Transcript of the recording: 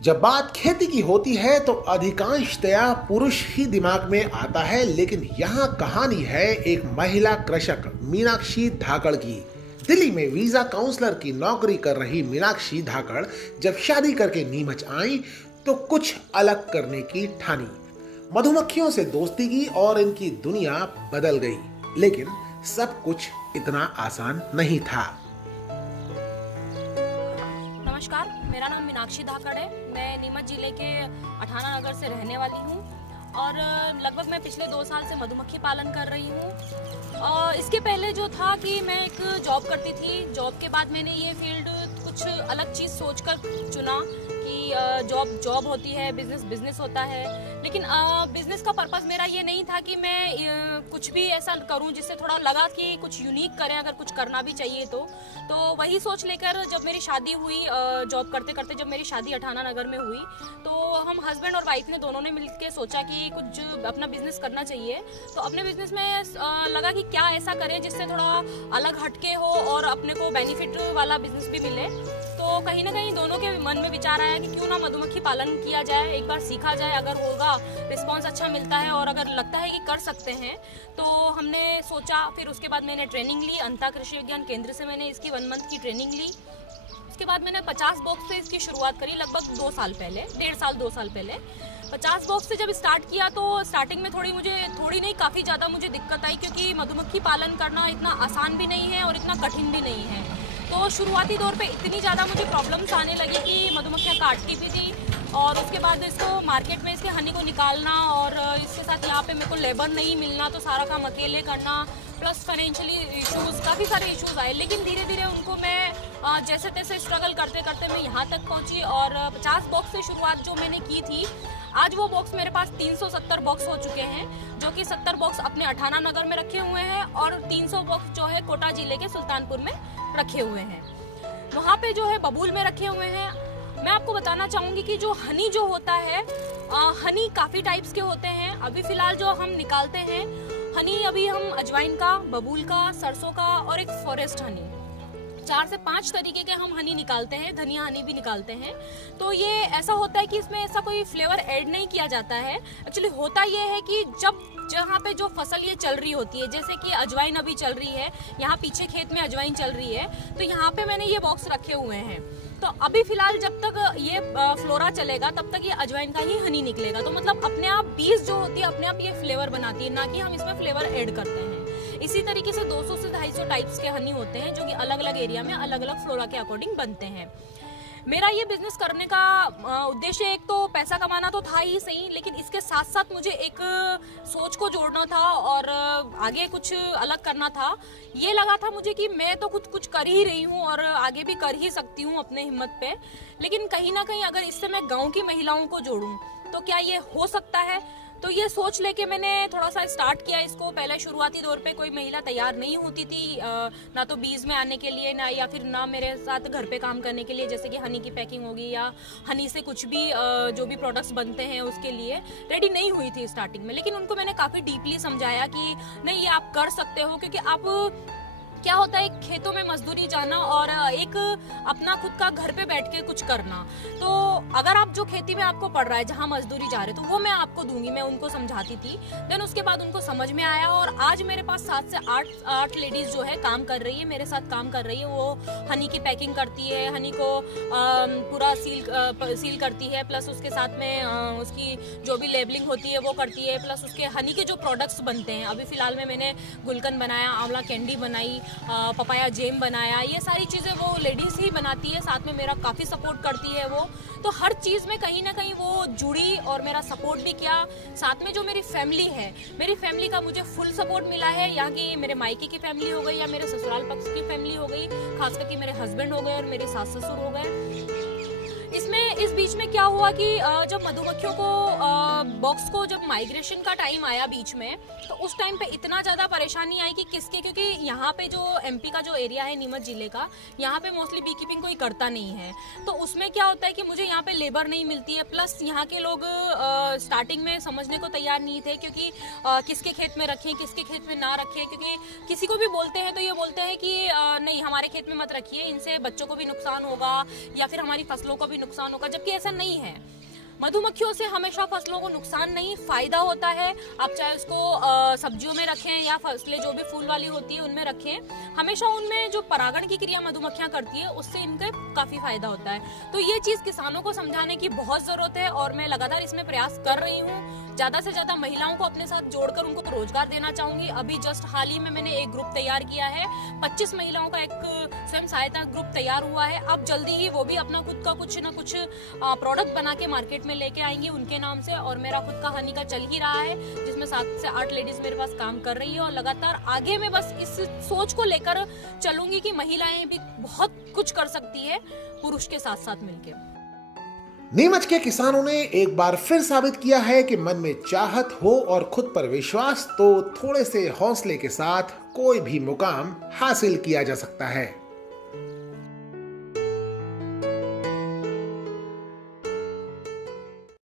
जब बात खेती की होती है तो अधिकांशतया पुरुष ही दिमाग में आता है, लेकिन यहाँ कहानी है एक महिला कृषक मीनाक्षी धाकड़ की। दिल्ली में वीजा काउंसलर की नौकरी कर रही मीनाक्षी धाकड़ जब शादी करके नीमच आई तो कुछ अलग करने की ठानी। मधुमक्खियों से दोस्ती की और इनकी दुनिया बदल गई, लेकिन सब कुछ इतना आसान नहीं था। नमस्कार, मेरा नाम मीनाक्षी धाकड़ है। मैं नीमच जिले के अठाना नगर से रहने वाली हूँ और लगभग मैं पिछले 2 साल से मधुमक्खी पालन कर रही हूँ। और इसके पहले जो था कि मैं एक जॉब करती थी। जॉब के बाद मैंने ये फील्ड कुछ अलग चीज़ सोचकर चुना कि जॉब होती है, बिजनेस होता है, लेकिन बिजनेस का पर्पस मेरा ये नहीं था कि मैं कुछ भी ऐसा करूं जिससे थोड़ा लगा कि कुछ यूनिक करें, अगर कुछ करना भी चाहिए तो वही सोच लेकर जब मेरी शादी हुई, जॉब करते करते जब मेरी शादी अठाना नगर में हुई, तो हम हस्बैंड और वाइफ ने दोनों ने मिलकर सोचा कि कुछ अपना बिजनेस करना चाहिए। तो अपने बिजनेस में लगा कि क्या ऐसा करें जिससे थोड़ा अलग हटके हो और अपने को बेनिफिट वाला बिजनेस भी मिले। तो कहीं ना कहीं दोनों के मन में विचार आया कि क्यों ना मधुमक्खी पालन किया जाए, एक बार सीखा जाए, अगर होगा रिस्पांस अच्छा मिलता है और अगर लगता है कि कर सकते हैं तो हमने सोचा। फिर उसके बाद मैंने ट्रेनिंग ली, अंता कृषि विज्ञान केंद्र से मैंने इसकी 1 मंथ की ट्रेनिंग ली। उसके बाद मैंने 50 बॉक्स से इसकी शुरुआत करी, लगभग 2 साल पहले, 2 साल पहले 50 बॉक्स से जब स्टार्ट किया तो स्टार्टिंग में थोड़ी नहीं काफ़ी ज़्यादा मुझे दिक्कत आई, क्योंकि मधुमक्खी पालन करना इतना आसान भी नहीं है और इतना कठिन भी नहीं है। तो शुरुआती दौर पे इतनी ज़्यादा मुझे प्रॉब्लम्स आने लगी कि मधुमक्खियाँ काटती भी थी और उसके बाद इसको मार्केट में इसके हनी को निकालना और इसके साथ यहाँ पे मेरे को लेबर नहीं मिलना, तो सारा काम अकेले करना, प्लस फाइनेंशियली इश्यूज़, काफ़ी सारे इश्यूज़ आए। लेकिन धीरे धीरे उनको मैं जैसे तैसे स्ट्रगल करते करते मैं यहाँ तक पहुँची और 50 बॉक्स से शुरुआत जो मैंने की थी, आज वो बॉक्स मेरे पास 370 बॉक्स हो चुके हैं, जो कि 70 बॉक्स अपने अठाना नगर में रखे हुए हैं और 300 बॉक्स जो है कोटा जिले के सुल्तानपुर में रखे हुए हैं। वहाँ पे जो है बबूल में रखे हुए हैं। मैं आपको बताना चाहूँगी कि जो हनी जो होता है, हनी काफ़ी टाइप्स के होते हैं। अभी फ़िलहाल जो हम निकालते हैं हनी, अभी हम अजवाइन का, बबूल का, सरसों का और एक फॉरेस्ट हनी, 4 से 5 तरीके के हम हनी निकालते हैं। धनिया हनी भी निकालते हैं। तो ये ऐसा होता है कि इसमें ऐसा कोई फ्लेवर ऐड नहीं किया जाता है। एक्चुअली होता ये है कि जहाँ पे जो फसल ये चल रही होती है, जैसे कि अजवाइन अभी चल रही है, यहाँ पीछे खेत में अजवाइन चल रही है, तो यहाँ पे मैंने ये बॉक्स रखे हुए हैं। तो अभी फिलहाल जब तक ये फ्लोरा चलेगा तब तक ये अजवाइन का ही हनी निकलेगा। तो मतलब अपने आप बीज जो होती है अपने आप ये फ्लेवर बनाती है, ना कि हम इसमें फ्लेवर ऐड करते हैं। इसी तरीके से 200 से 250 टाइप्स के हनी होते हैं, जो कि अलग अलग एरिया में अलग अलग फ्लोरा के अकॉर्डिंग बनते हैं। मेरा ये बिजनेस करने का उद्देश्य एक तो पैसा कमाना तो था ही सही, लेकिन इसके साथ साथ मुझे एक सोच को जोड़ना था और आगे कुछ अलग करना था। ये लगा था मुझे कि मैं तो कुछ कर ही रही हूँ और आगे भी कर ही सकती हूँ अपने हिम्मत पे, लेकिन कहीं ना कहीं अगर इससे मैं गाँव की महिलाओं को जोड़ूँ तो क्या ये हो सकता है। तो ये सोच लेके मैंने थोड़ा सा स्टार्ट किया इसको। पहले शुरुआती दौर पे कोई महिला तैयार नहीं होती थी, ना तो बीज में आने के लिए, ना या फिर ना मेरे साथ घर पे काम करने के लिए, जैसे कि हनी की पैकिंग होगी या हनी से कुछ भी जो भी प्रोडक्ट्स बनते हैं उसके लिए रेडी नहीं हुई थी स्टार्टिंग में। लेकिन उनको मैंने काफ़ी डीपली समझाया कि नहीं, ये आप कर सकते हो, क्योंकि आप क्या होता है खेतों में मजदूरी जाना और एक अपना खुद का घर पे बैठ के कुछ करना। तो अगर आप जो खेती में आपको पड़ रहा है, जहाँ मजदूरी जा रहे, तो वो मैं आपको दूंगी, मैं उनको समझाती थी। देन उसके बाद उनको समझ में आया और आज मेरे पास 7 से 8 लेडीज जो है काम कर रही है, मेरे साथ काम कर रही है। वो हनी की पैकिंग करती है, हनी को पूरा सील करती है, प्लस उसके साथ में उसकी जो भी लेबलिंग होती है वो करती है, प्लस उसके हनी के जो प्रोडक्ट्स बनते हैं। अभी फिलहाल में मैंने गुलकंद बनाया, आंवला कैंडी बनाई, पपाया जेम बनाया, ये सारी चीज़ें वो लेडीज़ ही बनाती है। साथ में मेरा काफ़ी सपोर्ट करती है वो। तो हर चीज़ में कहीं ना कहीं वो जुड़ी और मेरा सपोर्ट भी किया। साथ में जो मेरी फैमिली है, मेरी फैमिली का मुझे फुल सपोर्ट मिला है। यहाँ की मेरे मायके की फैमिली हो गई या मेरे ससुराल पक्ष की फैमिली हो गई, खास करके मेरे हस्बैंड हो गए और मेरे सास ससुर हो गए। इस बीच में क्या हुआ कि जब मधुमक्खियों को बॉक्स को जब माइग्रेशन का टाइम आया बीच में, तो उस टाइम पे इतना ज़्यादा परेशानी आई कि किसके, क्योंकि यहाँ पे जो एमपी का जो एरिया है नीमच जिले का, यहाँ पे मोस्टली बी कीपिंग कोई करता नहीं है। तो उसमें क्या होता है कि मुझे यहाँ पे लेबर नहीं मिलती है, प्लस यहाँ के लोग स्टार्टिंग में समझने को तैयार नहीं थे, क्योंकि किसके खेत में रखें किसके खेत में ना रखें। क्योंकि किसी को भी बोलते हैं तो ये बोलते हैं कि नहीं, हमारे खेत में मत रखिए, इनसे बच्चों को भी नुकसान होगा या फिर हमारी फसलों को भी नुकसान होगा, जबकि ऐसा नहीं है। मधुमक्खियों से हमेशा फसलों को नुकसान नहीं, फायदा होता है। आप चाहे उसको सब्जियों में रखें या फसलें जो भी फूल वाली होती है उनमें रखें, हमेशा उनमें जो परागण की क्रिया मधुमक्खियां करती है उससे इनके काफी फायदा होता है। तो ये चीज किसानों को समझाने की बहुत जरूरत है और मैं लगातार इसमें प्रयास कर रही हूँ। ज्यादा से ज्यादा महिलाओं को अपने साथ जोड़कर उनको रोजगार देना चाहूंगी। अभी जस्ट हाल ही में मैंने एक ग्रुप तैयार किया है, 25 महिलाओं का एक स्वयं सहायता ग्रुप तैयार हुआ है। अब जल्दी ही वो भी अपना खुद का कुछ ना कुछ प्रोडक्ट बना के मार्केट में लेके आएंगी उनके नाम से। और मेरा खुद का हनी का चल ही रहा है जिसमें 7 से 8 लेडीज मेरे पास काम कर रही है। और लगातार आगे मैं बस इस सोच को लेकर चलूंगी कि महिलाएं भी बहुत कुछ कर सकती है पुरुष के साथ साथ मिलकर। नीमच के किसानों ने एक बार फिर साबित किया है कि मन में चाहत हो और खुद पर विश्वास तो थोड़े से हौसले के साथ कोई भी मुकाम हासिल किया जा सकता है।